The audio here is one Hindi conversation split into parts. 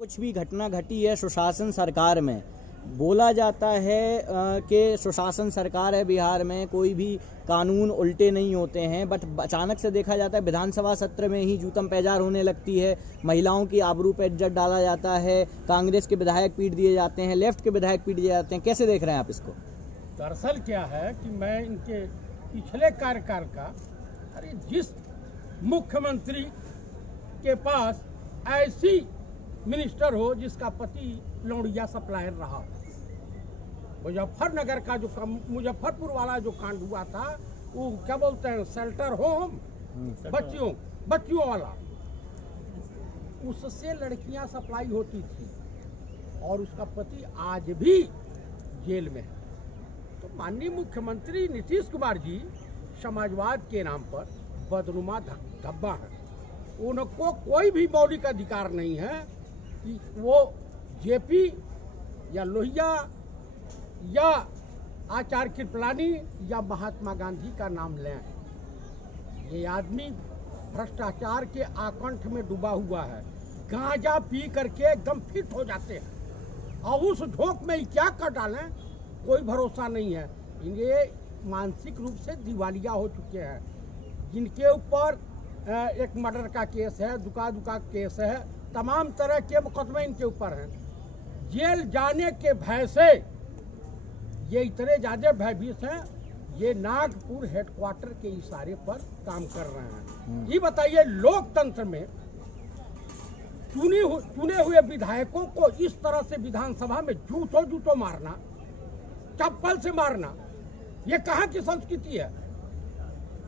कुछ भी घटना घटी है सुशासन सरकार में, बोला जाता है कि सुशासन सरकार है बिहार में, कोई भी कानून उल्टे नहीं होते हैं, बट अचानक से देखा जाता है विधानसभा सत्र में ही जूतम पैजार होने लगती है, महिलाओं की आबरू पर इज्जत डाला जाता है, कांग्रेस के विधायक पीट दिए जाते हैं, लेफ्ट के विधायक पीट दिए जाते हैं। कैसे देख रहे हैं आप इसको? दरअसल क्या है कि मैं इनके पिछले कार्यकाल का, अरे जिस मुख्यमंत्री के पास ऐसी मिनिस्टर हो जिसका पति लौंडिया सप्लायर रहा, मुजफ्फरनगर का जो मुजफ्फरपुर वाला जो कांड हुआ था, वो क्या बोलते हैं, शेल्टर होम, बच्चियों वाला, उससे लड़कियां सप्लाई होती थी और उसका पति आज भी जेल में है। तो माननीय मुख्यमंत्री नीतीश कुमार जी समाजवाद के नाम पर बदनुमा धब्बा है, उनको कोई भी मौलिक अधिकार नहीं है कि वो जेपी या लोहिया या आचार्य कृपलानी या महात्मा गांधी का नाम लें। ये आदमी भ्रष्टाचार के आकंठ में डूबा हुआ है, गांजा पी करके एकदम फिट हो जाते हैं और उस झोंक में क्या कर डालें कोई भरोसा नहीं है। ये मानसिक रूप से दिवालिया हो चुके हैं। जिनके ऊपर एक मर्डर का केस है, दुका केस है, तमाम तरह के मुकदमे इनके ऊपर हैं। जेल जाने के भय से ये इतने ज्यादा भयभीत हैं, ये नागपुर हेडक्वार्टर के इशारे पर काम कर रहे हैं। ये बताइए, लोकतंत्र में चुने हुए विधायकों को इस तरह से विधानसभा में जूतों मारना, चप्पल से मारना, ये कहाँ की संस्कृति है?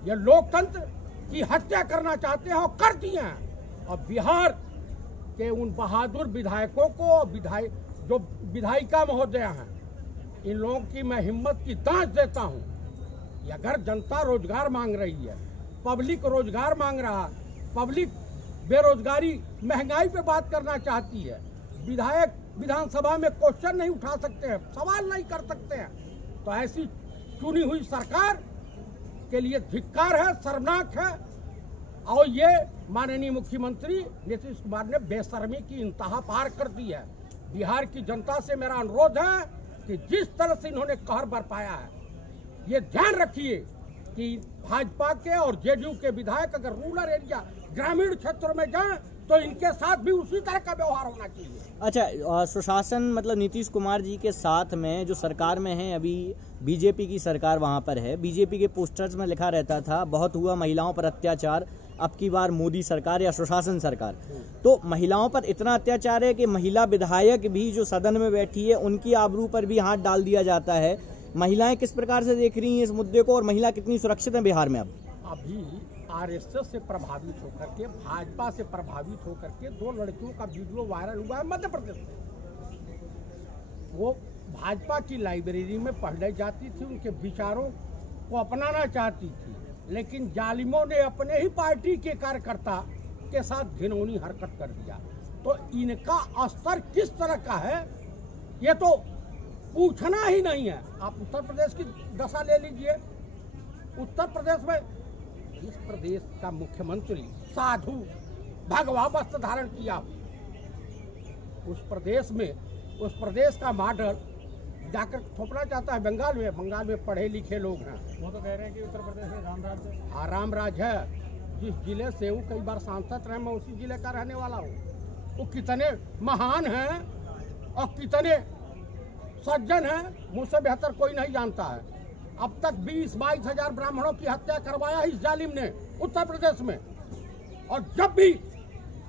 ये लोकतंत्र की हत्या करना चाहते हैं और कर दिए हैं। और बिहार के उन बहादुर विधायकों को, जो विधायिका महोदय हैं, इन लोगों की मैं हिम्मत की दांच देता हूं कि अगर जनता रोजगार मांग रही है, पब्लिक रोजगार मांग रहा, पब्लिक बेरोजगारी महंगाई पे बात करना चाहती है, विधायक विधानसभा में क्वेश्चन नहीं उठा सकते हैं, सवाल नहीं कर सकते हैं, तो ऐसी चुनी हुई सरकार के लिए धिक्कार है, शर्मनाक है। और ये माननीय मुख्यमंत्री नीतीश कुमार ने बेशर्मी की इंतहा पार कर दी है। बिहार की जनता से मेरा अनुरोध है कि जिस तरह से इन्होंने कहर बरपाया है, ये ध्यान रखिए कि भाजपा के और जेडीयू के विधायक अगर रूरल एरिया, ग्रामीण क्षेत्रों में जाएं तो इनके साथ भी उसी तरह का व्यवहार होना चाहिए। अच्छा, सुशासन मतलब नीतीश कुमार जी के साथ में जो सरकार में है, अभी बीजेपी की सरकार वहां पर है, बीजेपी के पोस्टर्स में लिखा रहता था बहुत हुआ महिलाओं पर अत्याचार, अब की बार मोदी सरकार या सुशासन सरकार। तो महिलाओं पर इतना अत्याचार है कि महिला विधायक भी जो सदन में बैठी है उनकी आबरू पर भी हाथ डाल दिया जाता है। महिलाएं किस प्रकार से देख रही हैं इस मुद्दे को, और महिला कितनी सुरक्षित है बिहार में? अभी आरएसएस से प्रभावित होकर के, भाजपा से प्रभावित होकर के 2 लड़कियों का वीडियो वायरल हुआ है मध्य प्रदेश में। वो भाजपा की लाइब्रेरी में पढ़ने जाती थी, उनके विचारों को अपनाना चाहती थी, लेकिन जालिमों ने अपने ही पार्टी के कार्यकर्ता के साथ घिनौनी हरकत कर दिया। तो इनका स्तर किस तरह का है ये तो पूछना ही नहीं है। आप उत्तर प्रदेश की दशा ले लीजिए। उत्तर प्रदेश में इस प्रदेश का मुख्यमंत्री साधु भगवा वस्त्र धारण किया, उस प्रदेश का मॉडल जाकर थोपना चाहता है बंगाल में पढ़े लिखे लोग हैं। वो तो कह रहे हैं कि उत्तर प्रदेश में राम राज है। हाँ, राम राज है। जिस जिले से वो कई बार सांसद रहे, मैं उसी जिले का रहने वाला हूँ। वो कितने महान हैं और कितने सज्जन हैं, मुझसे बेहतर कोई नहीं जानता है। अब तक 20-22 हजार ब्राह्मणों की हत्या करवाया इस जालिम ने उत्तर प्रदेश में। और जब भी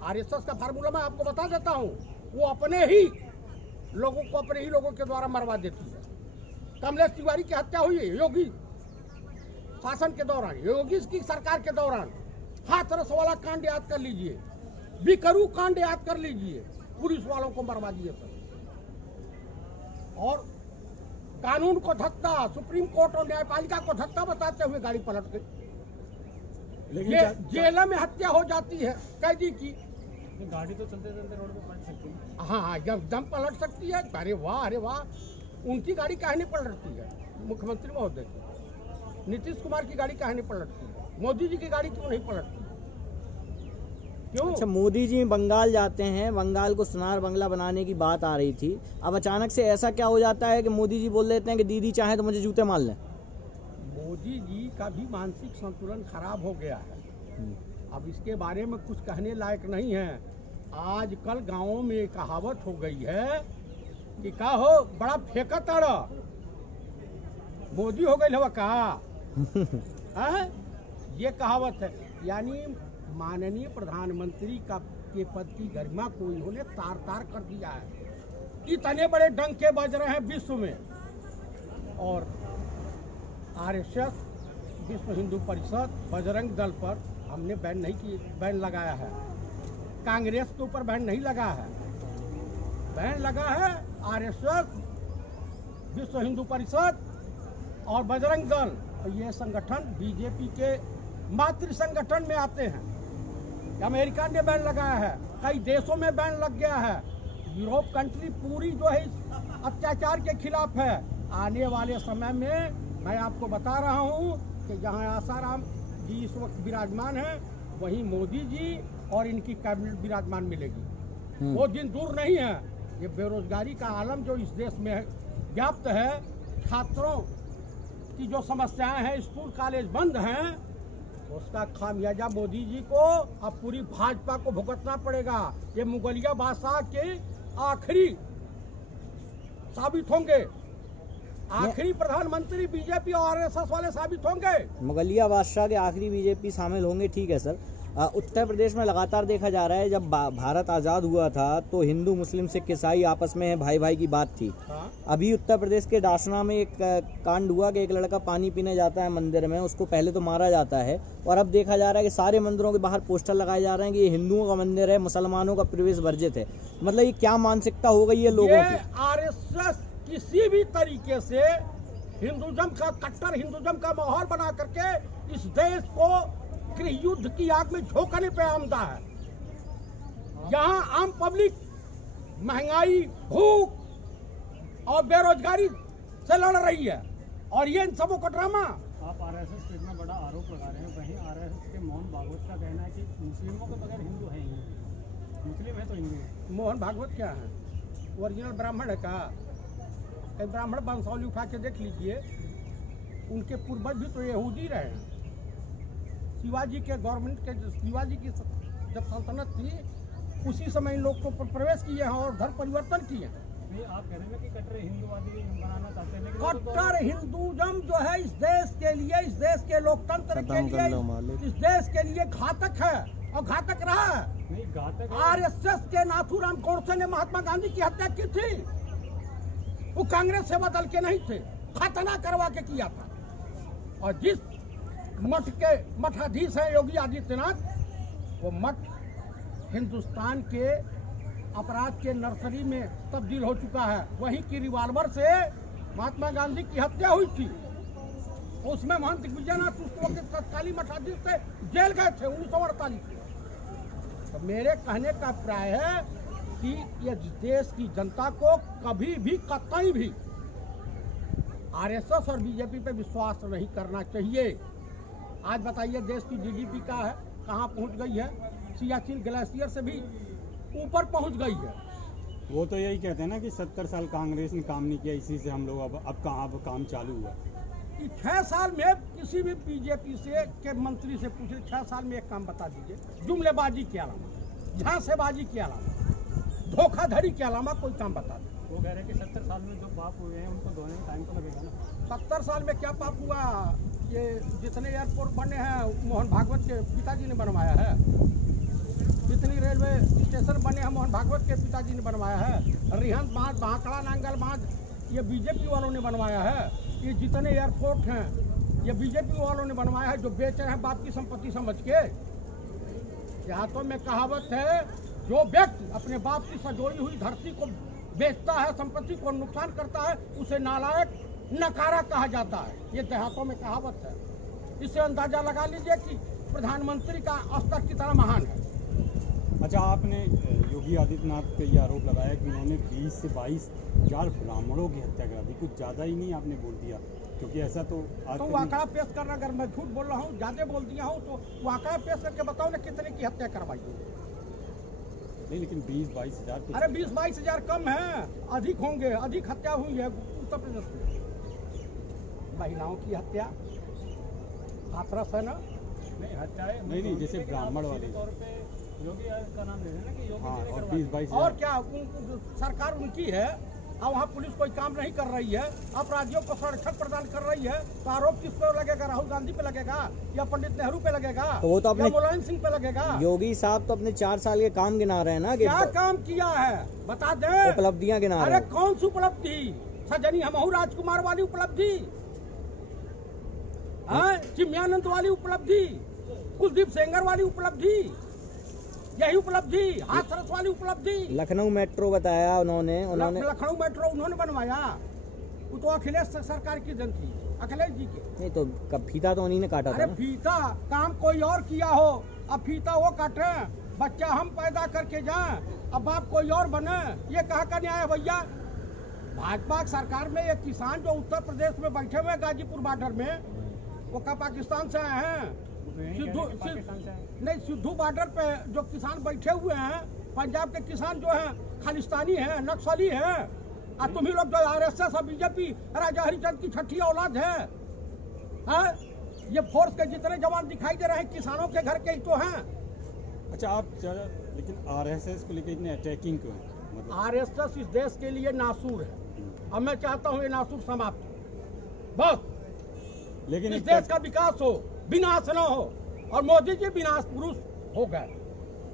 आरएसएस का फार्मूला मैं आपको बता देता हूँ, वो अपने ही लोगों के द्वारा मरवा देती है। कमलेश तिवारी की हत्या हुई है योगी शासन के दौरान, योगी की सरकार के दौरान। हाथरस वाला कांड याद कर लीजिए, बिकरू कांड याद कर लीजिए, पुलिस वालों को मरवा दिए थे। और कानून को धक्का, सुप्रीम कोर्ट और न्यायपालिका को धक्का बताते हुए गाड़ी पलट गई। ये जेल में हत्या हो जाती है कैदी की। गाड़ी तो चलते चलते रोड पे पलट सकती है। हाँ, एकदम पलट सकती है। अरे वाह, उनकी गाड़ी काहे नहीं पलटती है? मुख्यमंत्री महोदय की, नीतीश कुमार की गाड़ी काहे नहीं पलटती है? मोदी जी की गाड़ी क्यों नहीं पलटती? क्यों? अच्छा, मोदी जी बंगाल जाते हैं, बंगाल को सोनार बंगला बनाने की बात आ रही थी, अब अचानक से ऐसा क्या हो जाता है कि मोदी जी बोल देते हैं कि दीदी चाहे तो मुझे जूते मार लें? मोदी जी का भी मानसिक संतुलन खराब हो गया है। अब इसके बारे में कुछ कहने लायक नहीं है। आजकल गांवों में कहावत हो गई है कि का हो बड़ा फेंका तारा, मोदी हो गई हवा कहा ये कहावत है। यानी माननीय प्रधानमंत्री का के पद की गरिमा को इन्होंने तार तार कर दिया है। इतने बड़े डंके बज रहे हैं विश्व में, और आरएसएस, विश्व हिंदू परिषद, बजरंग दल पर हमने बैन लगाया है। कांग्रेस के ऊपर बैन नहीं लगा है, बैन लगा है आरएसएस, विश्व हिंदू परिषद और बजरंग दल। और ये संगठन बीजेपी के मातृ संगठन में आते हैं। अमेरिका ने बैन लगाया है, कई देशों में बैन लग गया है। यूरोप कंट्री पूरी जो है इस अत्याचार के खिलाफ है। आने वाले समय में मैं आपको बता रहा हूँ कि जहाँ आसाराम जी इस वक्त विराजमान है, वहीं मोदी जी और इनकी कैबिनेट विराजमान मिलेगी। वो दिन दूर नहीं है। ये बेरोजगारी का आलम जो इस देश में व्याप्त है, छात्रों की जो समस्याएं हैं, स्कूल कॉलेज बंद हैं, उसका खामियाजा मोदी जी को अब पूरी भाजपा को भुगतना पड़ेगा। ये मुगलिया बादशाह के आखिरी साबित होंगे, आखिरी प्रधानमंत्री बीजेपी और आरएसएस वाले साबित होंगे। मुगलिया बादशाह के आखिरी बीजेपी शामिल होंगे, ठीक है सर। उत्तर प्रदेश में लगातार देखा जा रहा है, जब भारत आज़ाद हुआ था तो हिंदू मुस्लिम सिख ईसाई आपस में भाई भाई की बात थी। अभी उत्तर प्रदेश के डासना में एक कांड हुआ कि एक लड़का पानी पीने जाता है मंदिर में, उसको पहले तो मारा जाता है, और अब देखा जा रहा है कि सारे मंदिरों के बाहर पोस्टर लगाए जा रहे हैं कि ये हिंदुओं का मंदिर है, मुसलमानों का प्रवेश वर्जित है। मतलब ये क्या मानसिकता हो गई है लोगों की? आरएसएस किसी भी तरीके से हिंदुज्म का, कट्टर हिंदुज्म का माहौल बना करके इस देश को युद्ध की आग में झोंकने पे आमदा है। यहाँ आम पब्लिक महंगाई, भूख और बेरोजगारी से लड़ रही है, और ये इन सबों का ड्रामा। आप आरएसएस पे इतना बड़ा आरोप लगा रहे हैं, वहीं आरएसएस के मोहन भागवत का कहना है कि मुस्लिमों के बगैर हिंदू है ही नहीं, मुस्लिम है तो हिंदू है। मोहन भागवत क्या है? ओरिजिनल ब्राह्मण है का? एक ब्राह्मण वंशावली उठा के देख लीजिए, उनके पूर्वज भी तो यहूदी रहे हैं। शिवाजी के गवर्नमेंट के, शिवाजी की जब सल्तनत थी, उसी समय इन लोग को प्रवेश किए हैं और धर्म परिवर्तन किए हैं। नहीं, आप कह रहे हैं कि कट्टर हिंदूवादी बनाना चाहते हैं, लेकिन कट्टर हिंदुज्म जो है इस देश के लिए, इस देश के लोकतंत्र के लिए, इस देश के लिए घातक है और घातक रहा है। नहीं, घातक आरएसएस के नाथूराम गोडसे ने महात्मा गांधी की हत्या की थी। वो कांग्रेस से बदल के नहीं थे, खतना करवा के किया था। और जिस मठ के मठाधीश है योगी आदित्यनाथ, वो मठ हिंदुस्तान के अपराध के नर्सरी में तब्दील हो चुका है। वहीं की रिवाल्वर से महात्मा गांधी की हत्या हुई थी। उसमें महंत विजयनाथ उस वक्त तत्कालीन मठाधीश थे, जेल गए थे 1948। तो मेरे कहने का प्राय है कि ये देश की जनता को कभी भी, कतई भी आरएसएस और बीजेपी पे विश्वास नहीं करना चाहिए। आज बताइए, देश की जीडीपी का है कहाँ पहुँच गई है? सियाचिन ग्लेशियर से भी ऊपर पहुँच गई है। वो तो यही कहते हैं ना कि 70 साल कांग्रेस ने काम नहीं किया, इसी से हम लोग अब कहाँ काम चालू हुआ। 6 साल में किसी भी बीजेपी से के मंत्री से पूछे, 6 साल में एक काम बता दीजिए, जुमलेबाजी के अलावा, झांसेबाजी के अलावा, धोखाधड़ी के अलावा कोई काम बता दे। वो कह रहे हैं कि 70 साल में जो पाप हुए हैं उनको धोने में टाइम तो लगेगा ना। 70 साल में क्या पाप हुआ? ये जितने एयरपोर्ट बने हैं मोहन भागवत के पिताजी ने बनवाया है। जितनी रेलवे स्टेशन बने हैं मोहन भागवत के पिताजी ने बनवाया है। रिहंद बांध, भाखड़ा नांगल बांध, ये बीजेपी वालों ने बनवाया है। ये जितने एयरपोर्ट हैं ये बीजेपी वालों ने बनवाया है, जो बेच रहे हैं बाप की संपत्ति समझ के। देहातों में कहावत है, जो व्यक्ति अपने बाप की सजोई हुई धरती को बेचता है, संपत्ति को नुकसान करता है, उसे नालायक, नकारा कहा जाता है। ये देहातों में कहावत है। इससे अंदाजा लगा लीजिए कि प्रधानमंत्री का स्तर कितना महान है। अच्छा, आपने योगी आदित्यनाथ पे ये आरोप लगाया कि उन्होंने 20 से 22 हजार ब्राह्मणों की हत्या करा दी। कुछ ज़्यादा ही नहीं आपने बोल दिया? क्योंकि ऐसा तो आज वाकया पेश करना, अगर मैं झूठ बोल रहा हूँ, ज़्यादा बोल दिया हूँ, तो वाकया पेश करके बताओ ना कितने की हत्या करवाई। नहीं, लेकिन 20-22 हज़ार तो अरे 20-22 हजार कम है, अधिक होंगे, अधिक हत्या हुई है उत्तर प्रदेश में। महिलाओं की हत्या हाथरस है ना। नहीं हत्याएं नहीं, जैसे लेकिन ब्राह्मण आप वाले। सीधे तौर पे योगी का नाम ले रहे हैं ना कि योगी हाँ, जी ने और करवा दिया। 20-22 और हज़ार। क्या सरकार उनकी है, अब वहाँ पुलिस कोई काम नहीं कर रही है, अपराधियों को संरक्षण प्रदान कर रही है, तो आरोप किस पे लगेगा? राहुल गांधी पे लगेगा या पंडित नेहरू पे लगेगा तो वो तो अपने या मुलायम सिंह पे लगेगा? योगी साहब तो अपने 4 साल के काम गिना रहे हैं ना कि क्या काम किया है बता दे। उपलब्धियां गिना रहे अरे हैं। कौन सी उपलब्धि? सजनी हमहू राजकुमार वाली उपलब्धि, चिमयानंद वाली उपलब्धि, कुलदीप सेंगर वाली उपलब्धि, यही उपलब्धि, हाथरस वाली उपलब्धि। लखनऊ मेट्रो बताया उन्होंने लखनऊ मेट्रो उन्होंने बनवाया, वो तो अखिलेश सरकार की जन थी, अखिलेश जी के। नहीं तो कब फीता तो उन्हीं ने काटा था अरे ना। फीता काम कोई और किया हो, अब फीता वो काटे, बच्चा हम पैदा करके जाएं, अब बाप कोई और बने, ये कहाँ का न्याय है भैया? भाजपा सरकार में ये किसान जो उत्तर प्रदेश में बैठे हुए गाजीपुर बॉर्डर में, वो का पाकिस्तान से आए हैं? नहीं, सिद्धू बॉर्डर पे जो किसान बैठे हुए हैं, पंजाब के किसान जो हैं खालिस्तानी हैं, नक्सली हैं, और तुम ही लोग जो आरएसएस और बीजेपी राजा हरिचंद की छठी औलाद है। ये फोर्स के जितने जवान दिखाई दे रहे हैं किसानों के घर के ही तो हैं। अच्छा, आप लेकिन आरएसएस को लेकर इतने अटैकिंग क्यों है? मतलब आरएसएस इस देश के लिए नासूर है, अब मैं चाहता हूँ ये नासूर समाप्त हो, बस लेकिन इस देश का विकास हो, विनाश न हो, और मोदी जी विनाश पुरुष हो गए।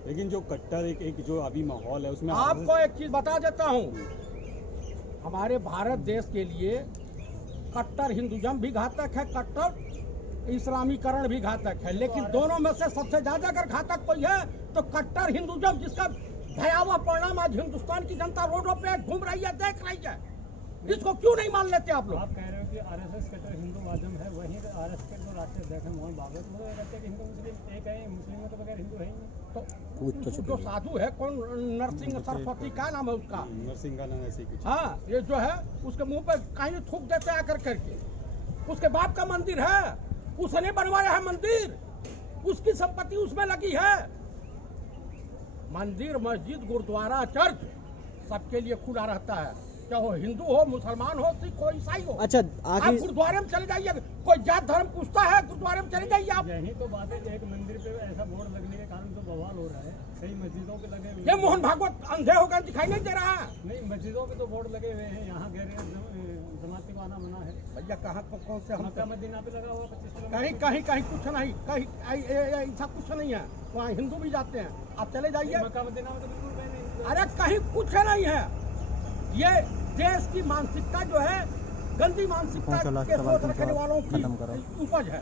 लेकिन जो कट्टर एक जो अभी माहौल है उसमें आपको एक चीज बता देता हूँ, हमारे भारत देश के लिए कट्टर हिंदुज़म भी घातक है, कट्टर इस्लामीकरण भी घातक है, लेकिन दोनों में से सबसे ज्यादा अगर घातक कोई है तो कट्टर हिंदुज़म, जिसका भयावह परिणाम आज हिंदुस्तान की जनता रोडों पे घूम रही है, देख रही है। इसको क्यों नहीं मान लेते आप लोग? आप कह रहे हो कि आरएसएस कट्टर हिंदूवादम है, वहीं आरएसएस के जो राष्ट्रीय अध्यक्ष हैं मोहन भागवत वो कहते हैं कि हिंदू मुस्लिम एक है, मुस्लिमों के बगैर हिंदू है ही नहीं। तो जो साधु है कौन, नरसिंह सरस्वती का नाम है उसका, नरसिंह का नाम ऐसे ही कुछ। हाँ, ये जो है उसके मुंह पे कहीं थूक देते हैं आकर करके। उसके बाप का मंदिर है, उसने बनवाया है मंदिर, उसकी संपत्ति उसमें लगी है। मंदिर, मस्जिद, गुरुद्वारा, चर्च सबके लिए खुला रहता है, चाहे वो हिंदू हो, मुसलमान हो, सिख हो, ईसाई हो। अच्छा, आप आखिर गुरुद्वारे में चले जाइए, कोई जात धर्म पूछता है, गुरुद्वारे में चले जाइए आप। यही तो बात है, एक मंदिर पे ऐसा बोर्ड लगने के कारण जो बवाल हो रहा है, कई मस्जिदों पे लगे हुए ये मोहन भागवत अंधे होकर दिखाई नहीं दे रहा है। नहीं, मस्जिदों पे तो बोर्ड लगे हुए हैं, यहाँ गैर जमाती को आना मना है। भैया कहाँ कौन से हम मक्का मदीना पे लगा हुआ 25 किलोमीटर। कहीं कहीं कहीं कुछ नहीं, कहीं ऐसा कुछ नहीं है, वहाँ हिंदू भी जाते हैं, आप चले जाइए। मक्का मदीना में तो बिल्कुल नहीं। अरे कहीं कुछ नहीं है, ये देश की मानसिकता जो है, गंदी मानसिकता के सोच रखने वालों की उपज है।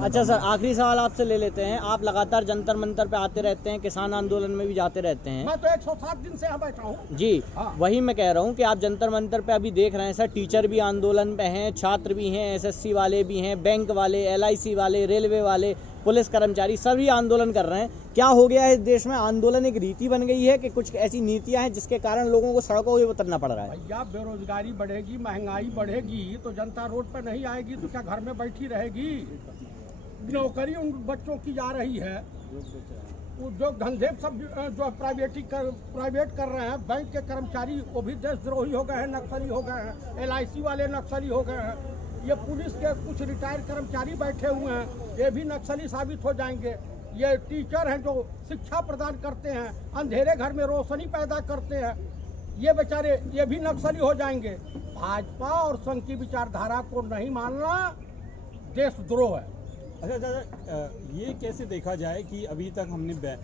अच्छा सर, आखिरी सवाल आपसे ले लेते हैं। आप लगातार जंतर मंतर पे आते रहते हैं, किसान आंदोलन में भी जाते रहते हैं। मैं तो 107 दिन से यहाँ बैठा हूँ जी, हाँ। वही मैं कह रहा हूँ कि आप जंतर मंतर पे अभी देख रहे हैं सर, टीचर भी आंदोलन पे हैं, छात्र भी हैं, एसएससी वाले भी हैं, बैंक वाले, एलआईसी वाले, रेलवे वाले, पुलिस कर्मचारी सभी आंदोलन कर रहे हैं। क्या हो गया है इस देश में? आंदोलन एक रीति बन गई है कि कुछ ऐसी नीतियां हैं जिसके कारण लोगों को सड़कों पे उतरना पड़ रहा है? भैया बेरोजगारी बढ़ेगी, महंगाई बढ़ेगी, तो जनता रोड पर नहीं आएगी तो क्या घर में बैठी रहेगी? नौकरी उन बच्चों की जा रही है, वो जो धंधे सब जो प्राइवेट कर रहे हैं, बैंक के कर्मचारी वो भी देशद्रोही हो गए हैं, नक्सली हो गए हैं, एलआईसी वाले नक्सली हो गए हैं, ये पुलिस के कुछ रिटायर्ड कर्मचारी बैठे हुए हैं, ये भी नक्सली साबित हो जाएंगे। ये टीचर हैं जो शिक्षा प्रदान करते हैं, अंधेरे घर में रोशनी पैदा करते हैं, ये बेचारे ये भी नक्सली हो जाएंगे। भाजपा और संघ की विचारधारा को नहीं मानना देशद्रोह है। अच्छा, ये कैसे देखा जाए कि अभी तक हमने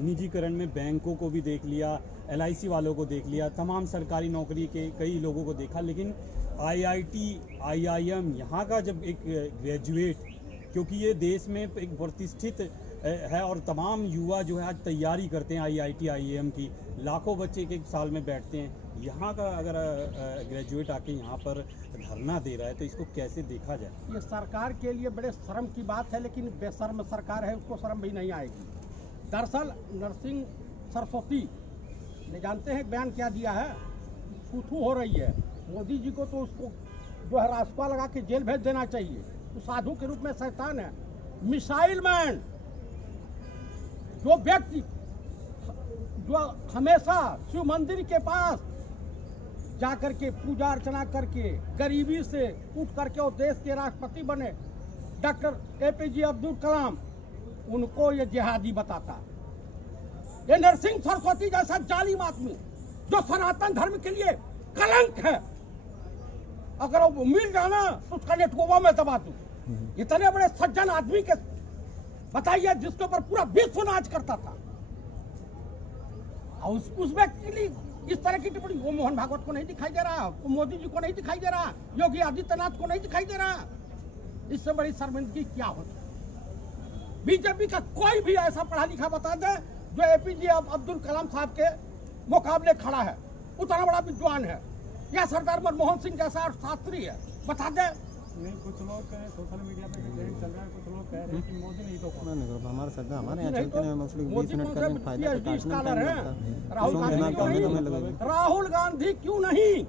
निजीकरण में बैंकों को भी देख लिया, एलआईसी वालों को देख लिया, तमाम सरकारी नौकरी के कई लोगों को देखा, लेकिन आईआईटी, आईआईएम यहाँ का जब एक ग्रेजुएट, क्योंकि ये देश में एक प्रतिष्ठित है और तमाम युवा जो है आज तैयारी करते हैं आईआईटी, आईआईएम की, लाखों बच्चे एक साल में बैठते हैं, यहाँ का अगर ग्रेजुएट आके यहाँ पर धरना दे रहा है तो इसको कैसे देखा जाए? ये सरकार के लिए बड़े शर्म की बात है, लेकिन बेशर्म सरकार है, उसको शर्म भी नहीं आएगी। दरअसल नरसिंह सरस्वती ने जानते हैं बयान क्या दिया है? छू हो रही है मोदी जी को, तो उसको जो है रास्ता लगा के जेल भेज देना चाहिए। तो साधु के रूप में शैतान है। मिसाइल मैन जो व्यक्ति जो हमेशा शिव मंदिर के पास जाकर के पूजा अर्चना करके गरीबी से उठ करके और देश के राष्ट्रपति बने डॉक्टर एपीजे अब्दुल कलाम, उनको ये जिहादी बताता। ये नरसिंह सरस्वती जैसा जालिम आदमी जो सनातन धर्म के लिए कलंक है, अगर वो मिल जाना तो उसका नेटकोवा में दबा दूं। इतने बड़े सज्जन आदमी के बताइए जिसके ऊपर पूरा विश्व नाच करता था, और उस व्यक्ति के लिए इस तरह की टिप्पणी वो मोहन भागवत को नहीं दिखाई दे रहा, वो मोदी जी को नहीं दिखाई दे रहा, योगी आदित्यनाथ को नहीं दिखाई दे रहा। इससे बड़ी शर्मिंदगी क्या होती। बीजेपी का कोई भी ऐसा पढ़ा लिखा बता दे जो एपीजे अब्दुल कलाम साहब के मुकाबले खड़ा है, उतना बड़ा विद्वान है, या सरदार मनमोहन सिंह जैसा शास्त्री है, बता दे। नहीं, कुछ लोग सोशल मीडिया पे ट्रेंड चल रहा है, कुछ लोग कह रहे हैं कि मोदी नहीं तो कौन? हमारा सरकार हमारे यहाँ चलते हैं, मुस्लिम 20 मिनट करने में फायदा तो PhD काटने स्कॉलर में है। राहुल गांधी क्यों नहीं? राहुल गांधी क्यों नहीं,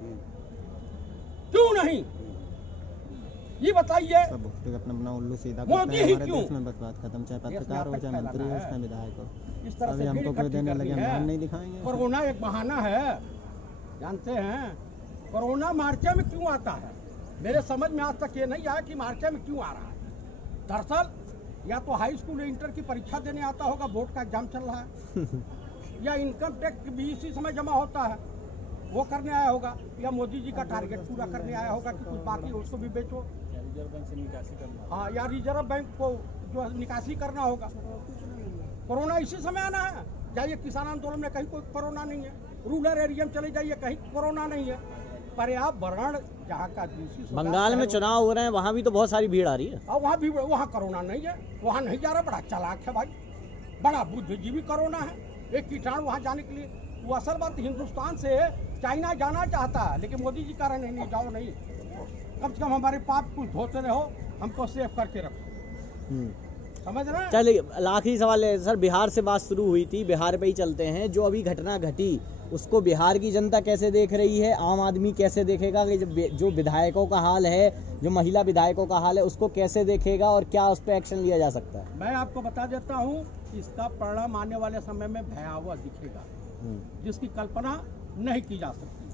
क्यों नहीं, ये बताइए। सब अपना अपना उल्लू सीधा मोदी करते हैं ही हमारे क्यों? देश में, बस बात खत्म। चाहे पत्रकार हो, चाहे मंत्री हो, चाहे विधायक हो, इस तरह अभी से हमको भीड़ कोई देने इकट्ठी लगे, करनी हम है। नहीं दिखाएंगे। कोरोना एक बहाना है, जानते हैं कोरोना मार्च में क्यों आता है? मेरे समझ में आज तक ये नहीं आया कि मार्च में क्यों आ रहा है। दरअसल या तो हाई स्कूल इंटर की परीक्षा देने आता होगा, बोर्ड का एग्जाम चल रहा है, या इनकम टैक्स भी इसी समय जमा होता है, वो करने आया होगा, या मोदी जी का टारगेट पूरा करने आया होगा कि कुछ बाकी हो उसको भी बेचो, रिजर्व बैंक से निकासी करना। हाँ, या रिजर्व बैंक को जो निकासी करना होगा। कोरोना इसी समय आना है। जाइए किसान आंदोलन में कहीं कोई कोरोना नहीं है, रूरल एरिया में चले जाइए कहीं कोरोना नहीं है। पर्यावरण जहाँ का दूषित बंगाल में चुनाव हो रहे हैं, वहाँ भी तो बहुत सारी भीड़ आ रही है, और वहाँ भी वहाँ कोरोना नहीं है, वहाँ नहीं जा रहा। बड़ा चालाक है भाई, बड़ा बुद्धिजीवी कोरोना है, एक कीटाणु वहाँ जाने के लिए। वो असल बात हिंदुस्तान से चाइना जाना चाहता है, लेकिन मोदी जी कह रहे नहीं जाओ नहीं, कम से कम हमारे पाप कुछ धोते रहो, हमको सेफ करके रखो, समझ रहे हैं? चलिए आखिरी सवाल है सर, बिहार से बात शुरू हुई थी, बिहार पे ही चलते हैं। जो अभी घटना घटी उसको बिहार की जनता कैसे देख रही है, आम आदमी कैसे देखेगा कि जो विधायकों का हाल है, जो महिला विधायकों का हाल है, उसको कैसे देखेगा और क्या उस पर एक्शन लिया जा सकता है? मैं आपको बता देता हूँ, इसका परिणाम आने वाले समय में भयावह दिखेगा, जिसकी कल्पना नहीं की जा सकती।